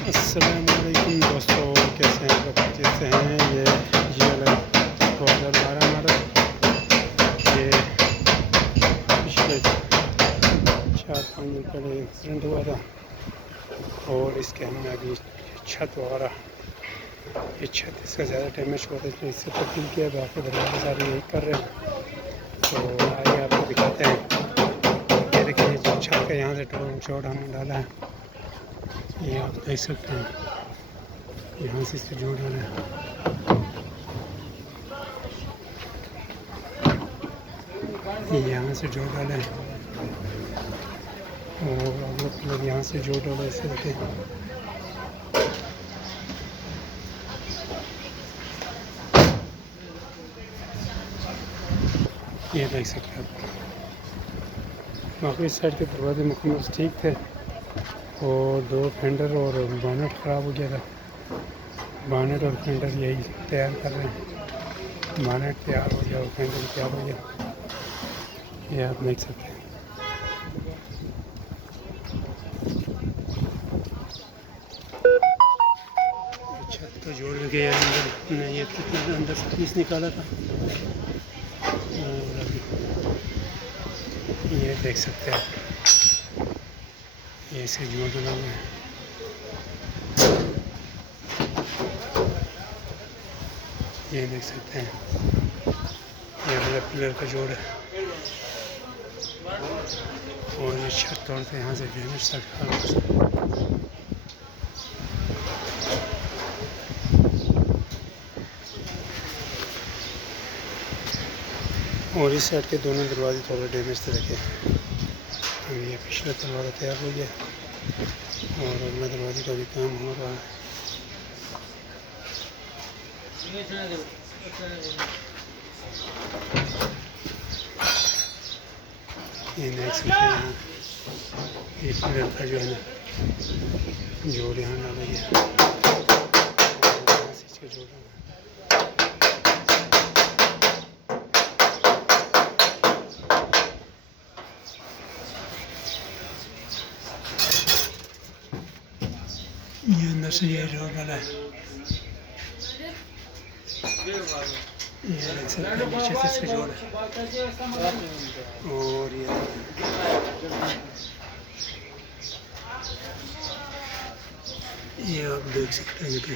अस्सलामुअलैकुम दोस्तों, कैसे हैं आप लोग? कैसे हैं? ये अलग 2012 मॉडल, ये पिछले 4-5 दिन पहले एक्सीडेंट हुआ था और इसके हमने अभी छत वगैरह, ये छत इसका ज़्यादा डैमेज हुआ था इसलिए इससे तब्दील किया। बाकी दरवाजे सारे यही कर रहे हैं, तो आइए आपको दिखाते हैं। ये देखिए जो छत का यहाँ से जोड़ हमने डाला है, ये आप देख सकते हैं। यहाँ से इसे जोड़ डाला है, ये यहाँ से जोड़ डाला है और हम लोग यहाँ से जोड़ डाला इसे देखें। ये देख सकते हैं आप। बाकी इस साइड के दरवाजे मुकम्मल ठीक थे और 2 फेंडर और बॉनेट ख़राब हो गया था। बॉनेट और फेंडर यही तैयार कर रहे हैं। बॉनेट तैयार हो गया और फेंडर तैयार हो गया, ये आप देख सकते हैं। छत तो जोड़ गया अंदर, ये कितना अंदर से पीस निकाला था। ये देख सकते हैं आप, ये इसे जोड़ डाला हुआ है। ये देख सकते हैं, ये वाला पिलर का जोड़ है और ये छत तोड़ते यहाँ से डैमेज तक। और इस साइड के दोनों दरवाजे थोड़े डैमेज थे देखे। ये पिछला दरवाज़ा तैयार हो गया और अगला दरवाजे का भी काम हो रहा है। ये देख सकते हैं, ये पिलर का जो है ना जोड़ यहाँ डाला गया, इसके जोड़ डाला। ये अंदर से ये जोड़ डाला है, ये देख सकते हैं नीचे से इसके जोड़ है। और ये आप देख सकते हैं कि